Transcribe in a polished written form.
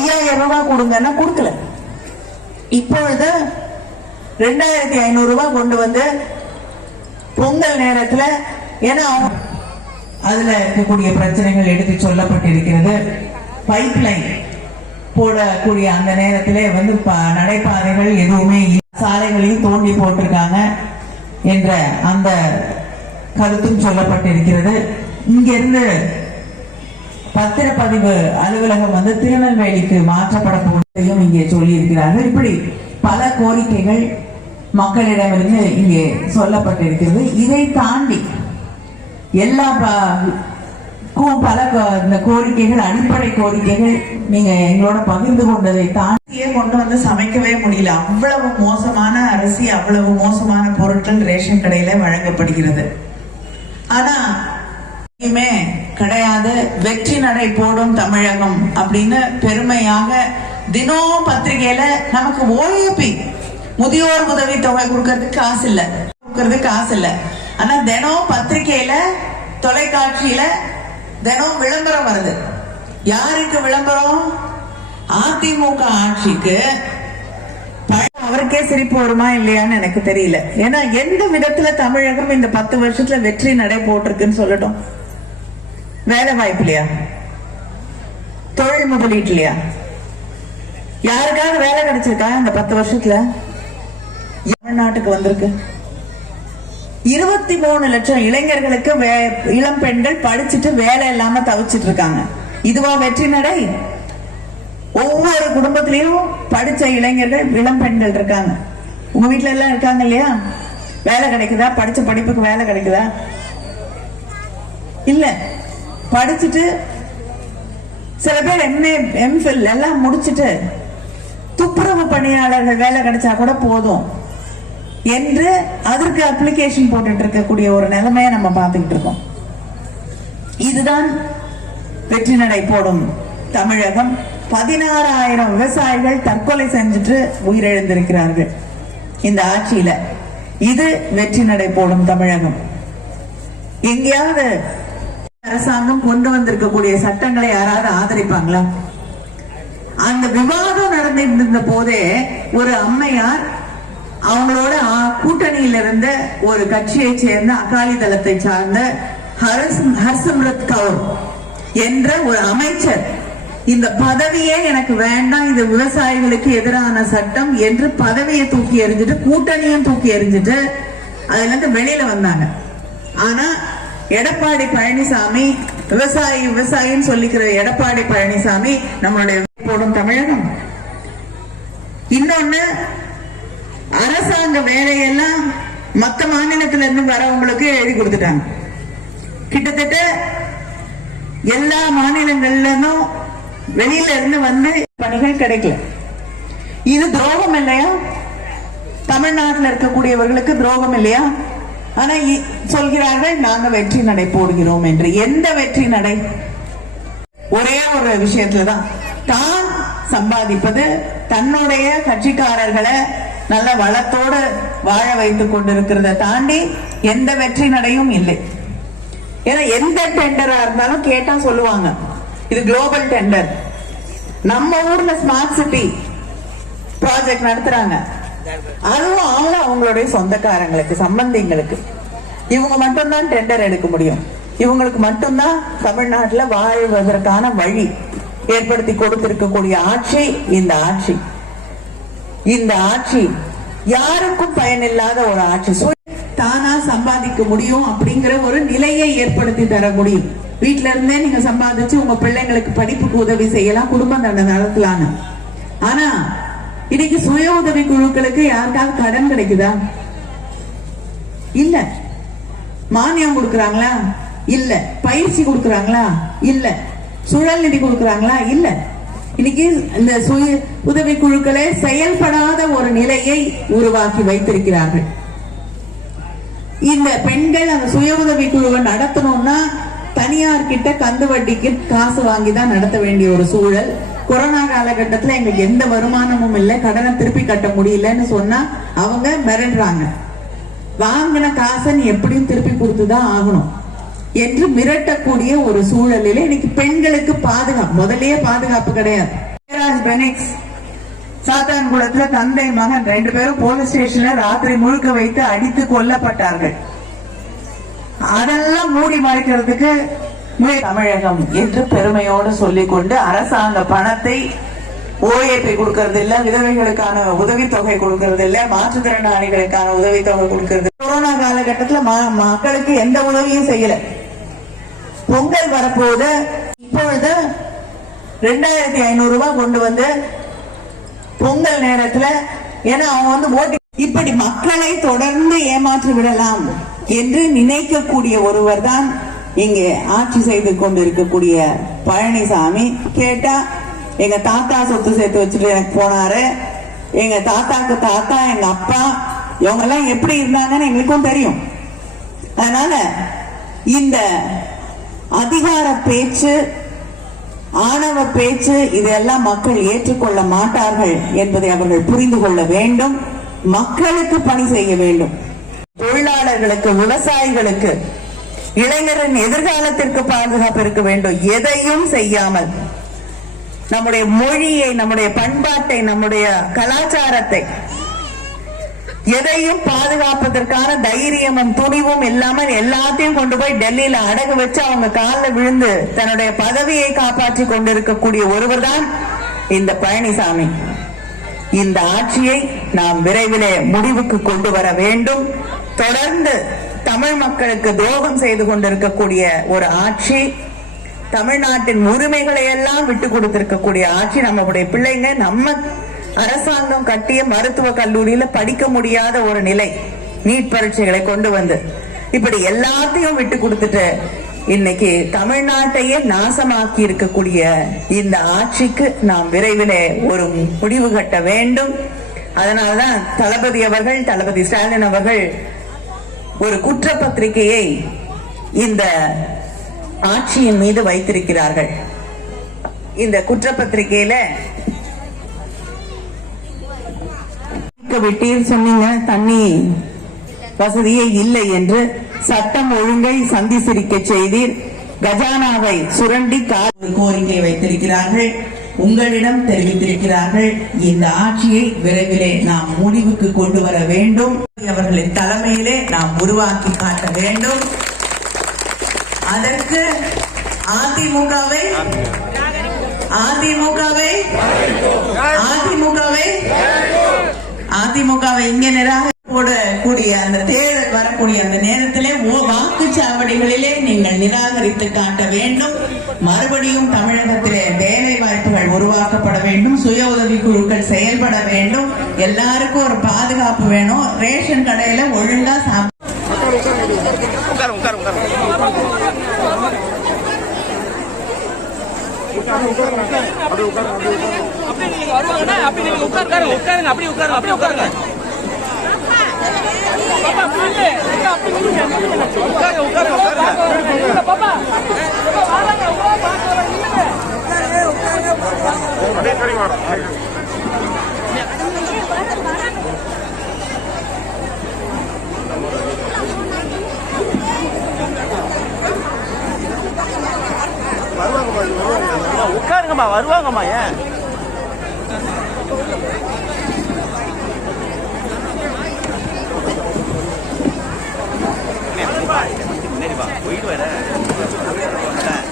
5000 ரூபாய் கொடுங்கன்னா கொடுக்கல. இப்பொழுது 2500 ரூபாய் கொண்டு வந்து பொங்கல் நேரத்துல, ஏன்னா அதுல இருக்கக்கூடிய பிரச்சனைகள் எடுத்து சொல்லப்பட்டிருக்கிறது. பைப் லைன் போடக்கூடிய அந்த நேரத்திலே வந்து நடைபாதைகள் எதுவுமே சாலைகளையும் தோண்டி போட்டிருக்காங்க என்ற அந்த கருத்தும் சொல்லப்பட்டிருக்கிறது. இங்கிருந்து பத்திரப்பதிவு அலுவலகம் வந்து திருநெல்வேலிக்கு மாற்றப்பட போவதையும் இங்கே சொல்லி இருக்கிறார்கள். இப்படி பல கோரிக்கைகள் மக்களிடமிருந்து இங்கே சொல்லப்பட்டிருக்கிறது. இதை தாண்டி எல்லா பல இந்த கோரிக்கைகள், அடிப்படை கோரிக்கைகள் நீங்க எங்களோட பகிர்ந்து கொண்டதை தாண்டியே கொண்டு வந்து சமைக்கவே முடியல. அவ்வளவு மோசமான அரிசி, அவ்வளவு மோசமான பொருட்கள் ரேஷன் கடையில வழங்கப்படுகிறது. ஆனா கிடையாது. வெற்றி நடை போடும் தமிழகம் அப்படின்னு பெருமையாக தினம் பத்திரிகையில நமக்கு ஓஏபி முதியோர் உதவி தொகை கொடுக்கறதுக்கு காசு இல்ல. ஆனா தினம் பத்திரிகையில, தொலைக்காட்சியில தினம் விளம்பரம் வருது. யாருக்கு விளம்பரம்? அதிமுக ஆட்சிக்கு. அவருக்கே சிரிப்பு வருமா இல்லையான்னு எனக்கு தெரியல. ஏன்னா எந்த விதத்துல தமிழகம் இந்த 10 வருஷத்துல வெற்றி நடை போட்டிருக்குன்னு சொல்லட்டும். வேலை வாய்ப்புலையா, தொழில் முதலீட்டுலையா, யாருக்காவது வேலை கிடைச்சிருக்கா இந்த 10 வருஷத்துல? தமிழ்நாட்டுக்கு வந்திருக்கு 23 லட்சம் இளைஞர்களுக்கு இளம் பெண்கள் படிச்சுட்டு வேலை இல்லாம தவிச்சிட்டு இருக்காங்க. இதுவா வெற்றி நடை? ஒவ்வொரு குடும்பத்திலையும் படிச்ச இளைஞர்கள், இளம் பெண்கள் இருக்காங்க. உங்க வீட்டுல எல்லாம் இருக்காங்க இல்லையா? வேலை கிடைக்குதா? படிச்ச படிப்புக்கு வேலை கிடைக்குதா? இல்ல. படிச்சுட்டு சில பேர் MA MPhil எல்லாம் முடிச்சுட்டு துப்புரவு பணியாளர்கள் வேலை கிடைச்சா கூட போதும் என்று அதற்கு அப்ளிகேஷன் போட்டுட்டு இருக்கக்கூடிய ஒரு நிலைமையை நம்ம பார்த்துக்கிட்டு இருக்கோம். இதுதான் வெற்றி நடை போடும் தமிழகம். 16,000 விவசாயிகள் தற்கொலை செஞ்சுட்டு உயிரிழந்திருக்கிறார்கள் இந்த ஆட்சியில. இது வெற்றி நடை போடும் தமிழகம். எங்கேயாவது அரசாங்கம் கொண்டு வந்திருக்கக்கூடிய சட்டங்களை யாராவது ஆதரிப்பாங்களா? அந்த விவாதம் நடந்திருந்த போதே ஒரு அம்மையார் அவங்களோட கூட்டணியில் இருந்த ஒரு கட்சியை சேர்ந்த அகாலி தளத்தை சார்ந்த ஹர்சிம்ரத் கவுர் என்ற ஒரு அமைச்சர், இந்த பதவியே எனக்கு வேண்டாம், இது விவசாயிகளுக்கு எதிரான சட்டம் என்று பதவியை தூக்கி எறிஞ்சிட்டு, கூட்டணியும் தூக்கி எறிஞ்சிட்டு அதுல இருந்து வெளியில வந்தாங்க. ஆனா எடப்பாடி பழனிசாமி, விவசாயின்னு சொல்லிக்கிற எடப்பாடி பழனிசாமி நம்மளுடைய போடும் தமிழகம். இன்னொன்னு, அரசாங்க வேலையெல்லாம் மத்த மாநிலத்தில இருந்து வரவங்களுக்கு எழுதி கொடுத்துட்டாங்க. கிட்டத்தட்ட எல்லா மாநிலங்களிலும் வெளியில இருந்து வந்து பணிகள் கிடைக்கல. இது துரோகம் இல்லையா? தமிழ்நாட்டில் இருக்கக்கூடியவர்களுக்கு துரோகம் இல்லையா? ஆனா சொல்கிறார்கள் நாங்க வெற்றி நடை போடுகிறோம் என்று. எந்த வெற்றி நடை? ஒரே ஒரு விஷயத்துலதான், தான் சம்பாதிப்பது, தன்னுடைய கட்சிக்காரர்களை நல்ல வளத்தோடு வாழ வைத்துக் கொண்டிருக்கிறத தாண்டி எந்த வெற்றி நடையும் இல்லை. ஏன்னா எந்த டெண்டரா இருந்தாலும் கேட்டா சொல்லுவாங்க இது குளோபல் டெண்டர். நம்ம ஊர்ல ஸ்மார்ட் சிட்டி ப்ராஜெக்ட் நடத்துறாங்க, அதுவும் அவங்களுடைய சொந்தக்காரங்களுக்கு, சம்பந்திங்களுக்கு. இவங்க மட்டும்தான் டெண்டர் எடுக்க முடியும். இவங்களுக்கு மட்டும்தான் தமிழ்நாட்டில் வாழ்வதற்கான வழி ஏற்படுத்தி கொடுத்திருக்கக்கூடிய ஆட்சி இந்த ஆட்சி. இந்த ஆட்சி யாருக்கும் பயனில்லாத ஒரு ஆட்சி. தானா சம்பாதிக்க முடியும் அப்படிங்கிற ஒரு நிலையை ஏற்படுத்தி தர முடியும். வீட்டுல இருந்தே நீங்க சம்பாதிச்சு உங்க பிள்ளைங்களுக்கு படிப்புக்கு உதவி செய்யலாம், குடும்பம் நடத்தலான்னு. ஆனா இன்னைக்கு சுய உதவி குழுக்களுக்கு யாருக்காவது கடன் கிடைக்குதா? இல்ல. மானியம் கொடுக்கறாங்களா? இல்ல. பயிற்சி கொடுக்கறாங்களா? இல்ல. சுழல் நிதி கொடுக்கறாங்களா? இல்ல. இன்னைக்கு இந்த சுய உதவி குழுக்களே செயல்படாத ஒரு நிலையை உருவாக்கி வைத்திருக்கிறார்கள். இந்த பெண்கள் அந்த சுய உதவி குழுவை நடத்தணும்னா தனியார் கிட்ட கந்து வட்டிக்கு காசு வாங்கி தான் நடத்த வேண்டிய ஒரு சூழல். கொரோனா காலகட்டத்துல எங்களுக்கு எந்த வருமானமும் இல்லை, கடனை திருப்பி கட்ட முடியலன்னு சொன்னா அவங்க மிரட்டுறாங்க. வாங்கின காசை நீ எப்படியும் திருப்பி கொடுத்துதான் ஆகணும் என்று மிரட்டக்கூடிய ஒரு சூழலில் இன்னைக்கு பெண்களுக்கு பாதுகாப்பு, முதல்லயே பாதுகாப்பு கிடையாது. சிராஜ் பெனிக்ஸ் சாத்தான்குளத்துல தந்தை மகன் 2 பேரும் போலீஸ் ஸ்டேஷன்ல ராத்திரி முழுக்க வைத்து அடித்து கொல்லப்பட்டார்கள். அதெல்லாம் மூடி மறைக்கிறதுக்கு தமிழகம் என்று பெருமையோடு சொல்லிக் கொண்டு அரசாங்க பணத்தை ஓஏபி கொடுக்கறது இல்ல, விதவைகளுக்கான உதவித்தொகை கொடுக்கறது இல்ல, மாற்றுத்திறனாளிகளுக்கான உதவித்தொகை கொடுக்கறது. கொரோனா காலகட்டத்தில் மக்களுக்கு எந்த உதவியும் செய்யல. பொங்கல் வரப்போது இப்பொழுது 2500 ரூபாய் கொண்டு வந்து பொங்கல் நேரத்துல, ஏன்னா அவங்க ஓட்டு இப்படி மக்களை தொடர்ந்து ஏமாற்றி விடலாம் என்று நினைக்கக்கூடிய ஒருவர் தான் இங்கே ஆட்சி செய்து கொண்டிருக்கக்கூடிய பழனிசாமி. கேட்டா எங்க தாத்தா சொத்து சேர்த்து வச்சுட்டு எனக்கு போனாரு, எங்க தாத்தாக்கு தாத்தா எங்க அப்பா இவங்க எல்லாம் எப்படி இருந்தாங்கன்னு எங்களுக்கும் தெரியும். அதனால இந்த அதிகார பேச்சு, ஆணவ பேச்சு இதெல்லாம் மக்கள் ஏற்றுக்கொள்ள மாட்டார்கள் என்பதை அவர்கள் புரிந்து கொள்ள வேண்டும். மக்களுக்கு பணி செய்ய வேண்டும். தொழிலாளர்களுக்கு, விவசாயிகளுக்கு, இளைஞரின் எதிர்காலத்திற்கு பாதுகாப்பு இருக்க வேண்டும். எதையும் செய்யாமல் நம்முடைய மொழியை, நம்முடைய பண்பாட்டை, நம்முடைய கலாச்சாரத்தை எதையும் பாதுகாப்பதற்கான தைரியமும் துணிவும் இல்லாமல் எல்லாத்தையும் கொண்டு போய் டெல்லியில அடகு வச்சு அவங்க காலில் விழுந்து தன்னுடைய பதவியை காப்பாற்றி கொண்டிருக்கக்கூடிய ஒருவர் தான் இந்த பழனிசாமி. இந்த ஆட்சியை நாம் விரைவிலே முடிவுக்கு கொண்டு வர வேண்டும். தொடர்ந்து தமிழ் மக்களுக்கு துரோகம் செய்து கொண்டிருக்கக்கூடிய ஒரு ஆட்சி, தமிழ்நாட்டின் உரிமைகளை எல்லாம் விட்டு கொடுத்திருக்கக்கூடிய ஆட்சி. நம்மளுடைய பிள்ளைங்க நம்ம அரசாங்கம் கட்டிய மருத்துவ கல்லூரியில படிக்க முடியாத ஒரு நிலை, நீட் பரீட்சைகளை கொண்டு வந்து இப்படி எல்லாத்தையும் விட்டு கொடுத்துட்டு இன்னைக்கு தமிழ்நாட்டையே நாசமாக்கி இருக்கக்கூடிய இந்த ஆட்சிக்கு நாம் விரைவிலே ஒரு முடிவு கட்ட வேண்டும். அதனால்தான் தளபதி ஸ்டாலின் அவர்கள் ஒரு குற்றப்பத்திரிகையை இந்த ஆட்சியின் மீது வைத்திருக்கிறார்கள். இந்த குற்றப்பத்திரிகையில விட்டீர் சொன்னீங்க, தண்ணி வசதியே இல்லை என்று, சட்டம் ஒழுங்கை சந்தி சிரிக்க செய்தீர், கஜானாவை சுரண்டி கோரிக்கை வைத்திருக்கிறார்கள், உங்களிடம் தெரிவித்திருக்கிறார்கள். இந்த ஆட்சியை விரைவிலே நாம் முடிவுக்கு கொண்டு வர வேண்டும். அவர்களின் தலைமையிலே நாம் உருவாக்கி காட்ட வேண்டும். அதற்கு அதிமுகவை இங்க நிராகரிக்கக்கூடிய அந்த தேர்தல் வரக்கூடிய அந்த நேரத்திலே வாக்குச்சாவடிகளிலே நீங்கள் நிராகரித்து காட்ட வேண்டும். மறுபடியும் தமிழகத்திலே வேலை வாய்ப்புகள் உருவாக்கப்பட வேண்டும். சுய உதவி குழுக்கள் செயல்பட வேண்டும். எல்லாருக்கும் ஒரு பாதுகாப்பு வேணும். ரேஷன் கடையில ஒழுங்கா உட்காருங்கம்மா, வருவாங்கம்மா. ஏன் போயிட்டு வர உட்காரு.